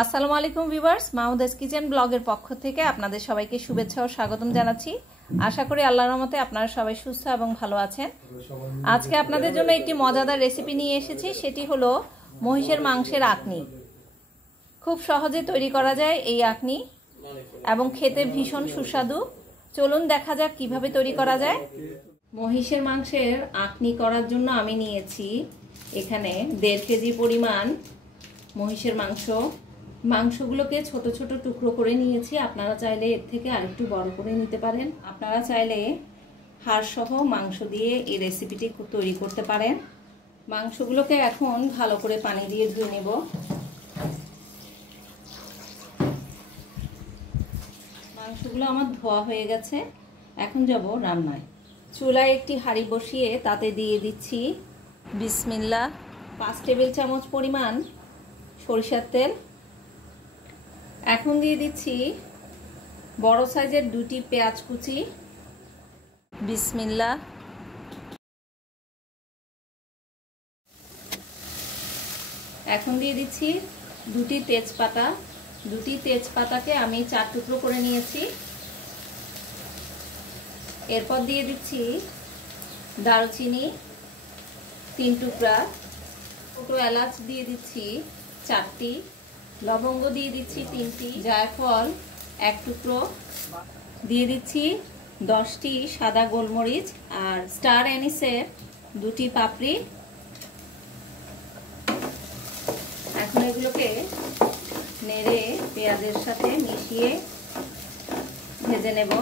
আসসালামু আলাইকুম viewers, Mahmuda's kitchen ব্লগের পক্ষ থেকে আপনাদের সবাইকে শুভেচ্ছা ও স্বাগতম জানাচ্ছি। আশা করি আল্লাহর রহমতে আপনারা সবাই সুস্থ এবং ভালো আছেন। আজকে আপনাদের জন্য একটি মজাদার রেসিপি নিয়ে এসেছি, সেটি হলো মহিষের মাংসের আঁকনি। খুব সহজে তৈরি করা যায় এই আঁকনি এবং খেতে ভীষণ সুস্বাদু। চলুন দেখা যাক কিভাবে তৈরি করা যায়। মহিষের মাংসের আঁকনি করার জন্য আমি নিয়েছি এখানে 1.5 কেজি পরিমাণ মহিষের মাংসগুলোকে ছোট ছোট টুকরো করে নিয়েছি। আপনারা চাইলে এর থেকে আরেকটু বড় করে নিতে পারেন। আপনারা চাইলে হাড় সহ মাংস দিয়ে এই রেসিপিটি তৈরি করতে পারেন। মাংসগুলোকে এখন ভালো করে পানি দিয়ে ধুয়ে নেব। মাংসগুলো আমার ধোয়া হয়ে গেছে, এখন যাব রান্নায়। চুলায় একটি হাঁড়ি বসিয়ে তাতে দিয়ে দিচ্ছি বিসমিল্লাহ 5 টেবিল চামচ পরিমাণ সরিষার তেল। এখন দিয়ে দিচ্ছি বড় সাইজের 2টি পেঁয়াজ কুচি। বিসমিল্লাহ। এখন দিয়ে দিচ্ছি 2টি তেজপাতা। 2টি তেজপাতাকে আমি 4 টুকরো করে নিয়েছি। এরপর দিয়ে দিচ্ছি দারুচিনি 3 টুকরা, টুকরো এলাচ দিয়ে দিচ্ছি 4টি, লবঙ্গ দিয়ে দিচ্ছি 3টি, জায়ফল 1 টুকরো, দিয়ে দিচ্ছি 10টি সাদা গোলমরিচ আর স্টার অ্যানিসের 2টি পাপড়ি। এখন এগুলোকে নেড়ে পেঁয়াজের সাথে মিশিয়ে ভেজে নেব।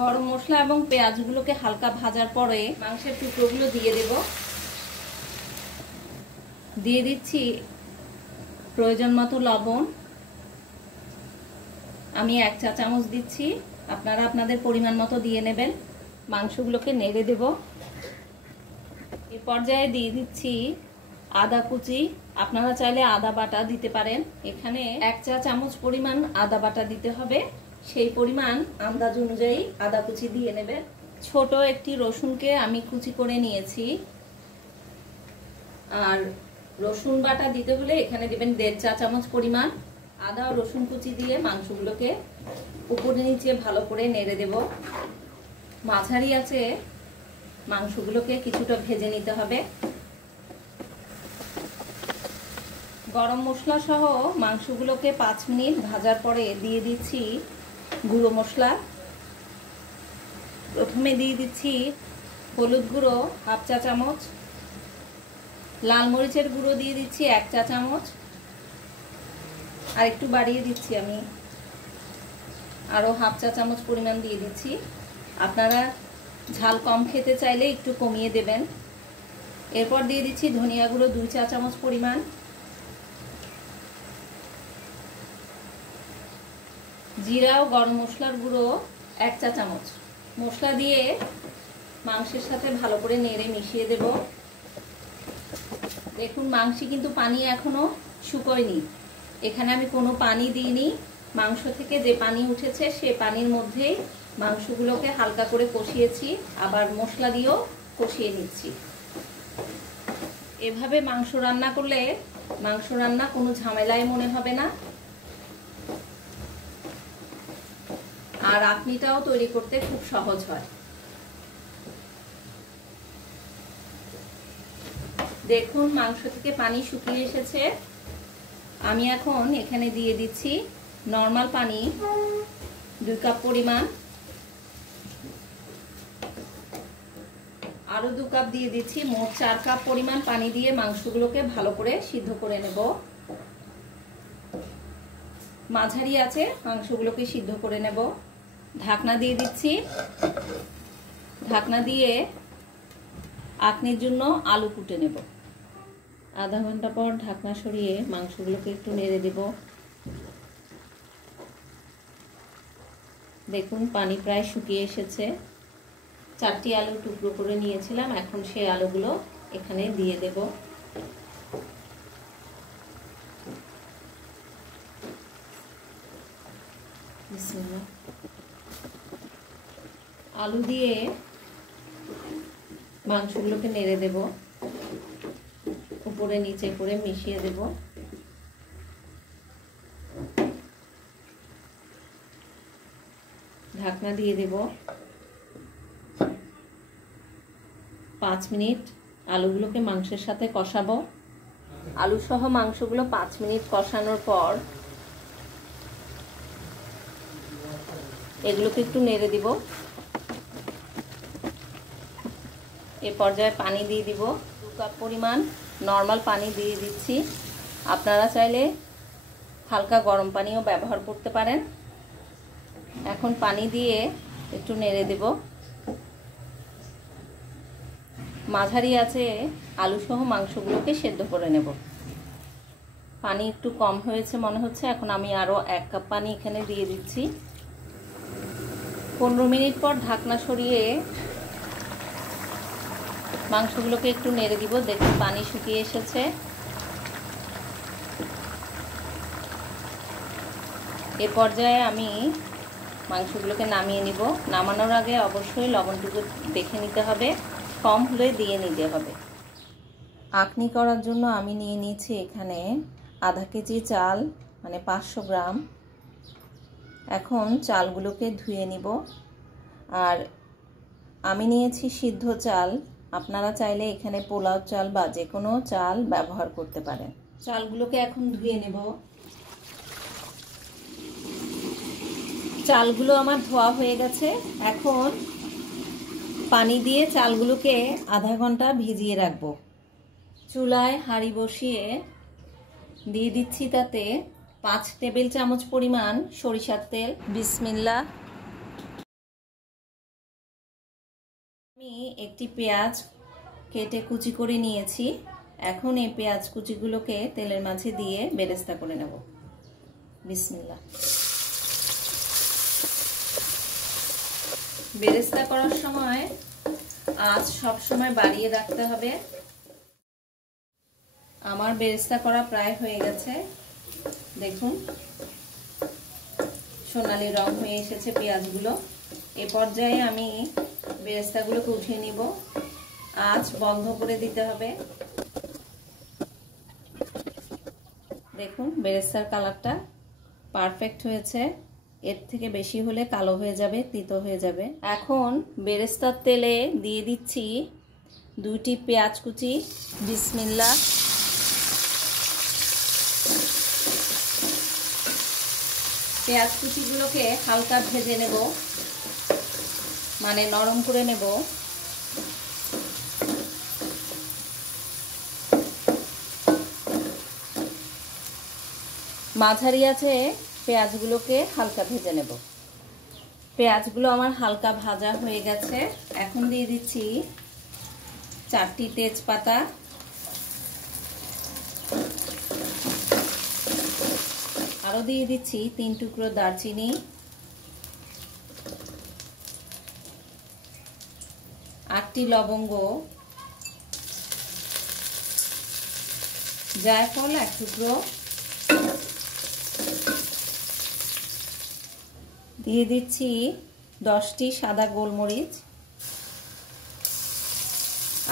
গরম মশলা এবং পেঁয়াজগুলোকে হালকা ভাজার পরে মাংসের টুকরোগুলো দিয়ে দেব। দিয়ে দিচ্ছি প্রয়োজন মতো লবণ, আমি 1 চা চামচ দিচ্ছি, আপনারা আপনাদের পরিমাণ মতো দিয়ে নেবেন। মাংসগুলোকে নেড়ে দেব। এই পর্যায়ে দিয়ে দিচ্ছি আদা কুচি, আপনারা চাইলে আদা বাটা দিতে পারেন। এখানে 1 চা চামচ পরিমাণ আদা বাটা দিতে হবে, সেই পরিমাণ আন্দাজ অনুযায়ী আদা কুচি দিয়ে নেবেন। ছোট একটি রসুনকে আমি কুচি করে নিয়েছি। আর রসুন বাটা দিতে হলে এখানে দিবেন 1.5 চা চামচ পরিমাণ। আদা ও রসুন কুচি দিয়ে মাংসগুলোকে উপরে নিচে ভালো করে নেড়ে দেব। মাঝারি আঁচে মাংসগুলোকে কিছুটা ভেজে নিতে হবে। গরম মশলা সহ মাংসগুলোকে 5 মিনিট ভাজার পরে দিয়ে দিচ্ছি গুঁড়ো মশলা। প্রথমে দিয়ে দিচ্ছি হলুদ গুঁড়ো 1/2 চা চামচ, লাল মরিচের গুঁড়ো দিয়ে দিচ্ছি 1 চা চামচ, আর একটু বাড়িয়ে দিচ্ছি, আমি আরও 1/2 চা চামচ পরিমাণ দিয়ে দিচ্ছি। আপনারা ঝাল কম খেতে চাইলে একটু কমিয়ে দেবেন। এরপর দিয়ে দিচ্ছি ধনিয়া গুঁড়ো 2 চা চামচ পরিমাণ, জিরা ও গরম মশলার গুঁড়ো 1 চা চামচ। মশলা দিয়ে মাংসের সাথে ভালো করে নেড়ে মিশিয়ে দেব। দেখুন মাংসে কিন্তু পানি এখনো শুকোয়নি, এখানে আমি কোনো পানি দিইনি। মাংস থেকে যে পানি উঠেছে সে পানির মধ্যেই মাংসগুলোকে হালকা করে কষিয়েছি, আবার মশলা দিয়েও কষিয়ে নিচ্ছি। এভাবে মাংস রান্না করলে মাংস রান্না কোনো ঝামেলাই মনে হবে না, আর আঁকনিটাও তৈরি করতে খুব সহজ হয়। দেখুন মাংস থেকে পানি শুকিয়ে এসেছে। আমি এখন এখানে দিয়ে দিচ্ছি নরমাল পানি 2 কাপ পরিমাণ, আরো 2 কাপ দিয়ে দিচ্ছি। মোট 4 কাপ পরিমাণ পানি দিয়ে মাংসগুলোকে ভালো করে সিদ্ধ করে নেব। মাঝারি আছে মাংসগুলোকে সিদ্ধ করে নেব। ঢাকনা দিয়ে দিচ্ছি। ঢাকনা দিয়ে আঁকনির জন্য আলু কুটে নেব। আধা ঘন্টা পর ঢাকনা সরিয়ে মাংসগুলোকে একটু নেড়ে দেব। দেখুন পানি প্রায় শুকিয়ে এসেছে। 4টি আলু টুকরো করে নিয়েছিলাম, এখন সেই আলুগুলো এখানে দিয়ে দেব। আলু দিয়ে মাংসগুলোকে নেড়ে দেব, উপরে নিচে করে মিশিয়ে দেব। ঢাকনা দিয়ে দেব। 5 মিনিট আলুগুলোকে মাংসের সাথে কষাবো। আলু সহ মাংসগুলো 5 মিনিট কষানোর পর এগুলোকে একটু নেড়ে দিব। এই পর্যায়ে পানি দিয়ে দিব। 2 কাপ পরিমাণ নর্মাল পানি দিয়ে দিচ্ছি। আপনারা চাইলে হালকা গরম পানিও ব্যবহার করতে পারেন। এখন পানি দিয়ে একটু নেড়ে দেব। মাঝারি আছে আলু সহ মাংসগুলোকে সেদ্ধ করে নেব। পানি একটু কম হয়েছে মনে হচ্ছে, এখন আমি আরও 1 কাপ পানি এখানে দিয়ে দিচ্ছি। 15 মিনিট পর ঢাকনা সরিয়ে মাংসগুলোকে একটু নেড়ে দিব। দেখুন পানি শুকিয়ে এসেছে। এ পর্যায়ে আমি মাংসগুলোকে নামিয়ে নিব। নামানোর আগে অবশ্যই লবণটুকু দেখে নিতে হবে, কম হলে দিয়ে নিতে হবে। আঁকনি করার জন্য আমি নিয়ে নিয়েছি এখানে আধা কেজি চাল, মানে 500 গ্রাম। এখন চালগুলোকে ধুয়ে নিব। আর আমি নিয়েছি সিদ্ধ চাল, আপনারা চাইলে এখানে পোলাও চাল বা যে কোনো চাল ব্যবহার করতে পারেন। চালগুলোকে এখন ধুয়ে নেব। চালগুলো আমার ধোয়া হয়ে গেছে। এখন পানি দিয়ে চালগুলোকে আধা ঘন্টা ভিজিয়ে রাখবো। চুলায় হাঁড়ি বসিয়ে দিয়ে দিচ্ছি তাতে 5 টেবিল চামচ পরিমাণ সরিষার তেল। বিসমিল্লাহ। আমি একটি পেঁয়াজ কেটে কুচি করে নিয়েছি। এখন এই পেঁয়াজ কুচিগুলোকে তেলের মাঝে দিয়ে বেরেস্তা করে নেব। বিসমিল্লাহ। বেরেস্তা করার সময় আঁচ সব সময় বাড়িয়ে রাখতে হবে। আমার বেরেস্তা করা প্রায় হয়ে গেছে। দেখুন সোনালি রং হয়ে এসেছে পেঁয়াজগুলো। এ পর্যায়ে আমি বেরেস্তাগুলোকে উঠিয়ে নিব। আঁচ বন্ধ করে দিতে হবে। দেখুন বেরেস্তার কালারটা পারফেক্ট হয়েছে। এর থেকে বেশি হলে কালো হয়ে যাবে, তিতো হয়ে যাবে। এখন বেরেস্তার তেলে দিয়ে দিচ্ছি 2টি পেঁয়াজ কুচি। বিসমিল্লাহ। পেঁয়াজ কুচিগুলোকে হালকা ভেজে নেব, মানে নরম করে নেব। মাঝারি আছে পেঁয়াজগুলোকে হালকা ভেজে নেব। পেঁয়াজগুলো আমার হালকা ভাজা হয়ে গেছে। এখন দিয়ে দিচ্ছি 4টি তেজপাতা, আরো দিয়ে দিচ্ছি 3 টুকরো দারচিনি, 8টি লবঙ্গ, জায়ফল 1 টুকরো, দিয়ে দিচ্ছি 10টি সাদা গোলমরিচ।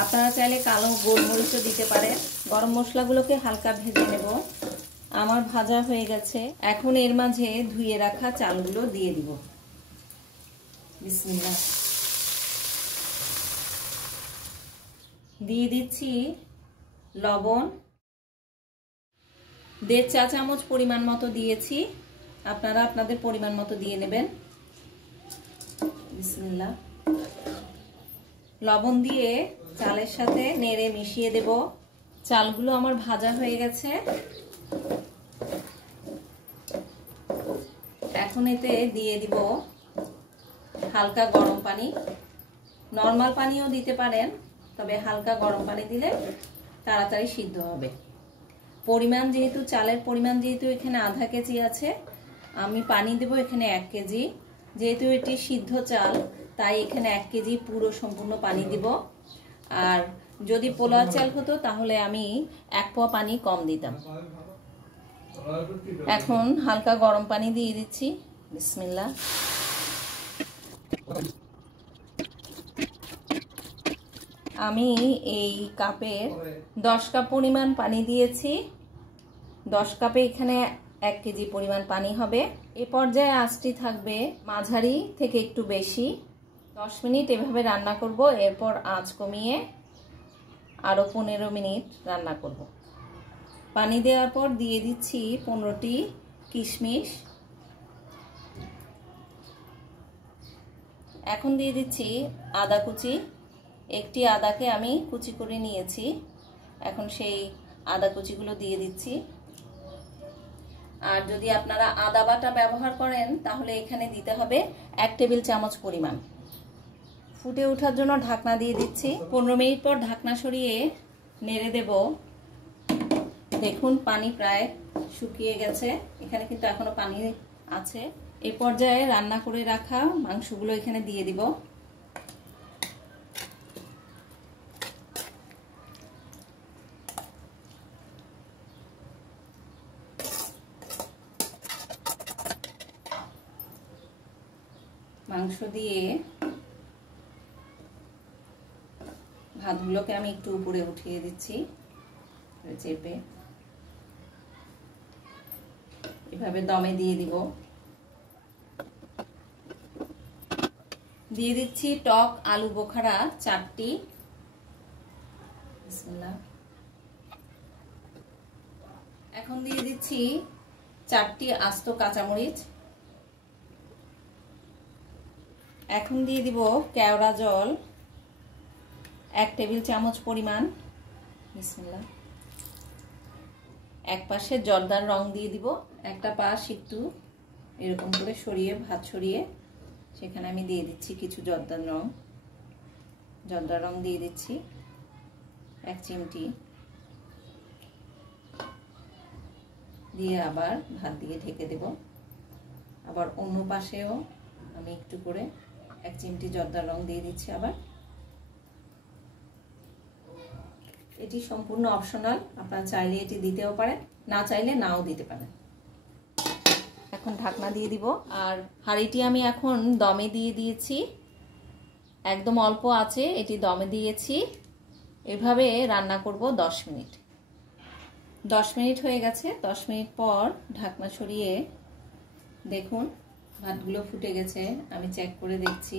আপনারা চাইলে কালো গোলমরিচও দিতে পারেন। গরম মশলাগুলোকে হালকা ভেজে নেব। আমার ভাজা হয়ে গেছে। এখন এর মাঝে ধুয়ে রাখা চালগুলো দিয়ে দিব। বিসমিল্লাহ। দিয়ে দিচ্ছি লবণ, 1.5 চা চামচ পরিমাণ মতো দিয়েছি। আপনারা আপনাদের পরিমাণ মতো দিয়ে নেবেন। বিসমিল্লাহ। লবণ দিয়ে চালের সাথে নেড়ে মিশিয়ে দেব। চালগুলো আমার ভাজা হয়ে গেছে। এখন এতে দিয়ে দিব হালকা গরম পানি। নরমাল পানিও দিতে পারেন, তবে হালকা গরম পানি দিলে তাড়াতাড়ি সিদ্ধ হবে। পরিমাণ যেহেতু চালের পরিমাণ যেহেতু এখানে আধা কেজি আছে, আমি পানি দেব এখানে 1 কেজি। যেহেতু এটি সিদ্ধ চাল, তাই এখানে 1 কেজি পুরো সম্পূর্ণ পানি দিব। আর যদি পোলাও চাল হতো তাহলে আমি 1 পোয়া পানি কম দিতাম। এখন হালকা গরম পানি দিয়ে দিচ্ছি। বিসমিল্লাহ। আমি এই কাপের 10 কাপ পরিমাণ পানি দিয়েছি। 10 কাপে এখানে 1 কেজি পরিমাণ পানি হবে। এ পর্যায়ে আঁচটি থাকবে মাঝারি থেকে একটু বেশি। 10 মিনিট এভাবে রান্না করব। এরপর আঁচ কমিয়ে আরও 15 মিনিট রান্না করব। পানি দেওয়ার পর দিয়ে দিচ্ছি 15টি কিশমিশ। এখন দিয়ে দিচ্ছি আদা কুচি। একটি আদাকে আমি কুচি করে নিয়েছি। এখন সেই আদা কুচিগুলো দিয়ে দিচ্ছি। আর যদি আপনারা আদা বাটা ব্যবহার করেন তাহলে এখানে দিতে হবে 1 টেবিল চামচ পরিমাণ। ফুটে ওঠার জন্য ঢাকনা দিয়ে দিচ্ছি। 15 মিনিট পর ঢাকনা সরিয়ে নেড়ে দেব। দেখুন পানি প্রায় শুকিয়ে গেছে। এখানে কিন্তু এখনো পানি আছে। এই পর্যায়ে রান্না করে রাখা মাংসগুলো এখানে দিয়ে দিব। মাংস দিয়ে ভাতগুলোকে আমি একটু উপরে উঠিয়ে দিচ্ছি, চেপে এভাবে দমে দিয়ে দিব। দিয়ে দিচ্ছি টক আলু বোখারা 4টি। বিসমিল্লাহ। এখন দিয়ে দিচ্ছি 4টি আস্ত কাঁচামরিচ। এখন দিয়ে দিব কেওড়া জল 1 টেবিল চামচ পরিমাণ। বিসমিল্লাহ। এক পাশে জর্দার রং দিয়ে দিব। একটা পাশ একটু এরকম করে সরিয়ে ভাত সরিয়ে সেখানে আমি দিয়ে দিচ্ছি কিছু জর্দার রং দিয়ে দিচ্ছি 1 চিমটি। দিয়ে আবার ভাত দিয়ে ঢেকে দেব। আবার অন্য পাশেও আমি একটু করে 1 চিমটি জর্দার রং দিয়ে দিচ্ছি আবার। এটি সম্পূর্ণ অপশনাল, আপনারা চাইলে এটি দিতেও পারেন, না চাইলে নাও দিতে পারেন। এখন ঢাকনা দিয়ে দিব। আর হাঁড়িটি আমি এখন দমে দিয়ে দিয়েছি, একদম অল্প আছে এটি দমে দিয়েছি। এভাবে রান্না করব 10 মিনিট। 10 মিনিট হয়ে গেছে। 10 মিনিট পর ঢাকনা সরিয়ে দেখুন ভাতগুলো ফুটে গেছে। আমি চেক করে দেখছি।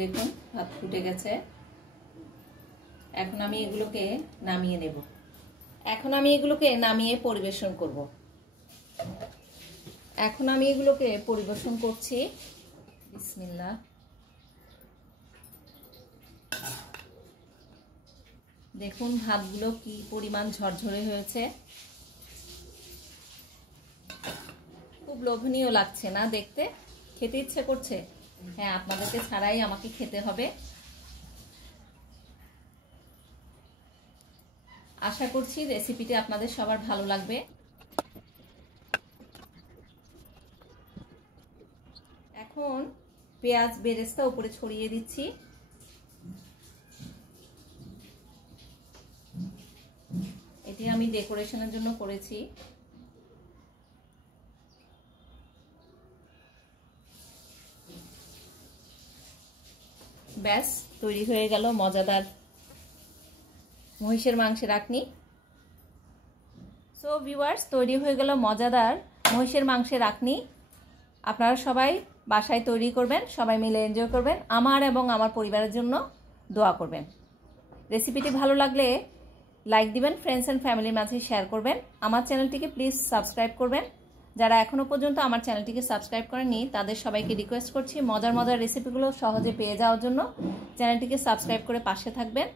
দেখুন ভাত ফুটে গেছে। এখন আমি এগুলোকে নামিয়ে নেব। পরিবেশন করব। এখন আমি এগুলোকে পরিবেশন করছি। বিসমিল্লাহ। দেখুন ভাতগুলো কি পরিমাণ ঝরঝরে হয়েছে। খুব লোভনীয় লাগছে না দেখতে? খেতে ইচ্ছে করছে। হ্যাঁ, আপনাদেরকে ছাড়াই আমাকে খেতে হবে। আশা করছি রেসিপিটি আপনাদের সবার ভালো লাগবে। এখন পেঁয়াজ বেরেস্তা উপরে ছড়িয়ে দিচ্ছি। এটি আমি ডেকোরেশনের জন্য করেছি। ব্যাস তৈরি হয়ে গেল মজাদার মহিষের মাংসের আঁকনি। সো ভিউয়ার্স, তৈরি হয়ে গেল মজাদার মহিষের মাংসের আঁকনি। আপনারা সবাই বাসায় তৈরি করবেন, সবাই মিলে এনজয় করবেন। আমার এবং আমার পরিবারের জন্য দোয়া করবেন। রেসিপিটি ভালো লাগলে লাইক দিবেন, ফ্রেন্ডস অ্যান্ড ফ্যামিলির মাঝে শেয়ার করবেন। আমার চ্যানেলটিকে প্লিজ সাবস্ক্রাইব করবেন। যারা এখনও পর্যন্ত আমার চ্যানেলটিকে সাবস্ক্রাইব করেননি তাদের সবাইকে রিকোয়েস্ট করছি মজার রেসিপিগুলো সহজে পেয়ে যাওয়ার জন্য চ্যানেলটিকে সাবস্ক্রাইব করে পাশে থাকবেন।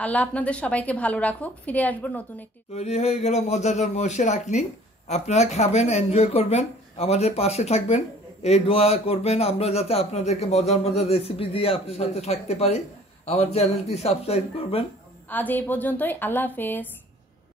আল্লাহ আপনাদের সবাইকে ভালো রাখুক। ফিরে আসবো নতুন একটি। তৈরি হয়ে গেল মজাদার মহিষের আঁকনি। আপনারা খাবেন, এনজয় করবেন, আমাদের পাশে থাকবেন, এই দোয়া করবেন আমরা যাতে আপনাদেরকে মজার রেসিপি দিয়ে আপনার সাথে থাকতে পারি। আমার চ্যানেলটি সাবস্ক্রাইব করবেন। আজ এই পর্যন্তই। আল্লাহ হাফেজ।